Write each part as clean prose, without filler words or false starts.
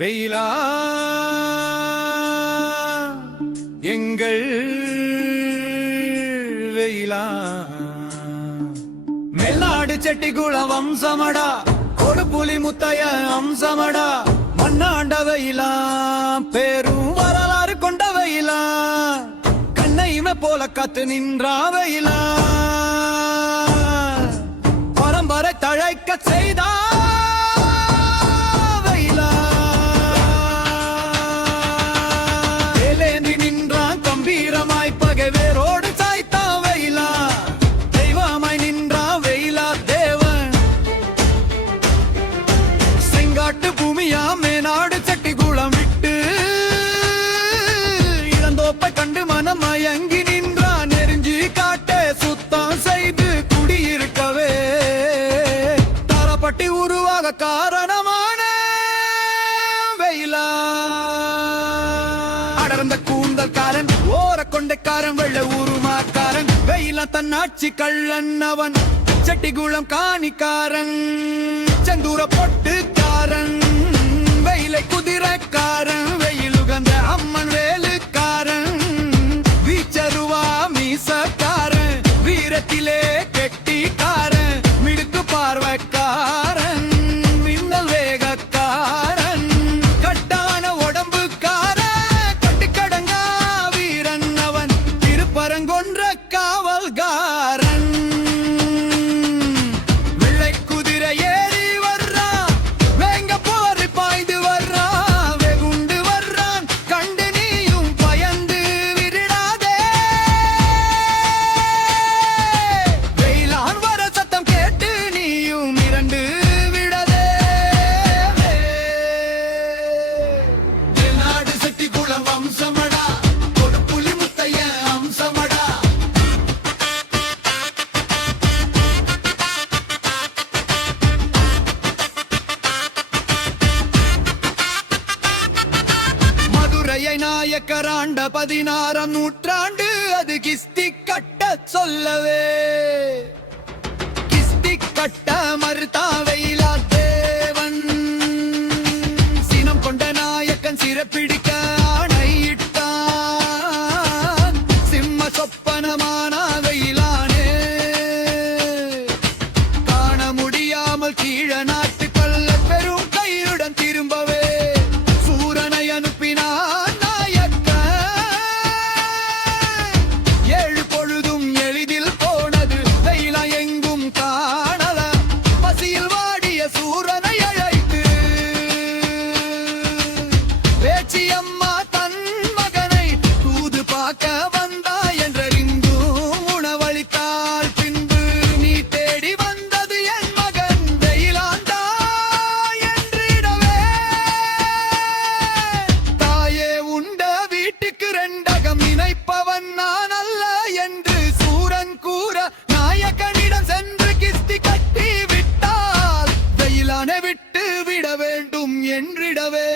வெயிலா எங்கள் வெயிலா மேல்நாடு செட்டிக்குளம் வம்சமடா கொடுப்புலி முத்தைய அம்சமடா மண்ணாண்ட வெயிலா பேரும் வரலாறு கொண்ட வெயிலா கண்ணையுமே போல காத்து நின்றா வெயிலா பரம்பரை தழைக்க செய்தா வேரோடு சாய்த்தா வெயிலா தெய்வமாய் நின்றா வெயிலா தேவன் செங்காட்டு பூமியா மேநாடு செட்டிக்குளம் விட்டு இளந்தோப்பை கண்டு மனம் மயங்கி நின்றா நெருஞ்சி காட்டே சுத்தம் செய்து குடியிருக்கவே தரப்பட்டி உருவாக காரணமான வெயிலா அடர்ந்த கூந்தல்காரன் கொண்டைக்காரன் வெள்ள ஊருமாக்காரன் வெயில தன்னாட்சி கள்ளன் அவன் செட்டிக்குளம் காணிக்காரன் செந்தூர பொட்டுக்காரன் வெயிலை குதிரைக்காரன் வெயிலுகந்த அம்மன் வேலுக்காரன் வீச்சருவா மீசக்காரன் வீரத்திலே கெட்டிக்காரன் மிடுக்கு பார்வைக்காரன் மின்னல் வேகக்காரன் கட்டான பரங்கொன்ற காவல்காரன் வெள்ளை குதிரை ஏறி வர்றான் வேங்க போரி பாய்ந்து வர்றான் வெகுண்டு வர்றான் கண்டு நீயும் பயந்து விரிடாதே வெயிலான் வர சத்தம் கேட்டு நீயும் இரண்டு விடதே நாடு செட்டிக்குளம் வம்சமடா கொடுப்புலி முத்தைய நாயக்கராண்ட 16ஆம் நூற்றாண்டு அது கிஸ்தி கட்ட சொல்லவே கிஸ்தி கட்ட மறுத்தா வெயிலா தேவன் சினம் கொண்ட நாயக்கன் சிறப்பிடிக்க ஆணையிட்டான் சிம்ம சொப்பனமான வெயிலானே காண முடியாமல் கீழ நாட்டு கொல்ல பெரும் கையுடன் திரும்பவே சூரனை அனுப்பினான் அம்மா தன் மகனை தூது பார்க்க வந்தா என்றறிந்தும் உணவளித்தாள் பின்பு நீ தேடி வந்தது என் மகன் வெயிலாண்டா என்றிடவே தாயே உண்ட வீட்டுக்கு ரெண்டகம் நினைப்பவன் நான் அல்ல என்று சூரன் கூற நாயக்கனிடம் சென்று கிஸ்தி கட்டி விட்டால் வெயிலான விட்டு விட வேண்டும் என்றிடவே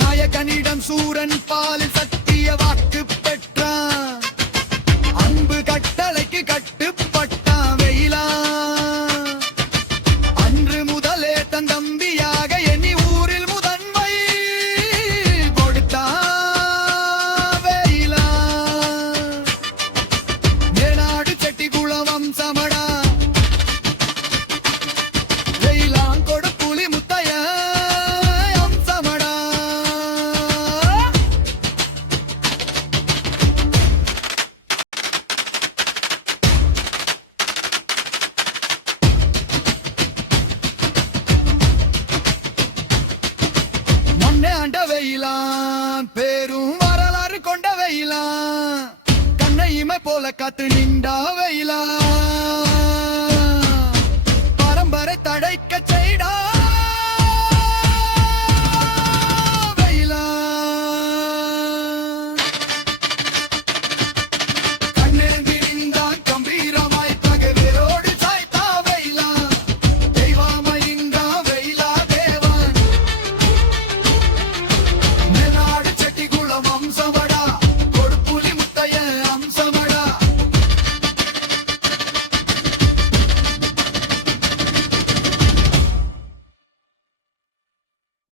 நாயகனிடம் சூரன் பாலில் சத்திய வாக்கு பெற்றான் அன்பு கட்டளைக்கு கட்டுப்பட்டான் வெயிலா அன்று முதலே தன் தம்பியாக எண்ணி ஊரில் முதன்மை கொடுத்தான் வெயிலா மேநாடு செட்டிக்குளம் வம்சமடா வெயிலான் கொடுப்புலி முத்தைய வெயிலான் பேரும் வரலாறு கொண்ட வெயிலான் கண்ணையுமே போல காத்து நின்றா வெயிலான்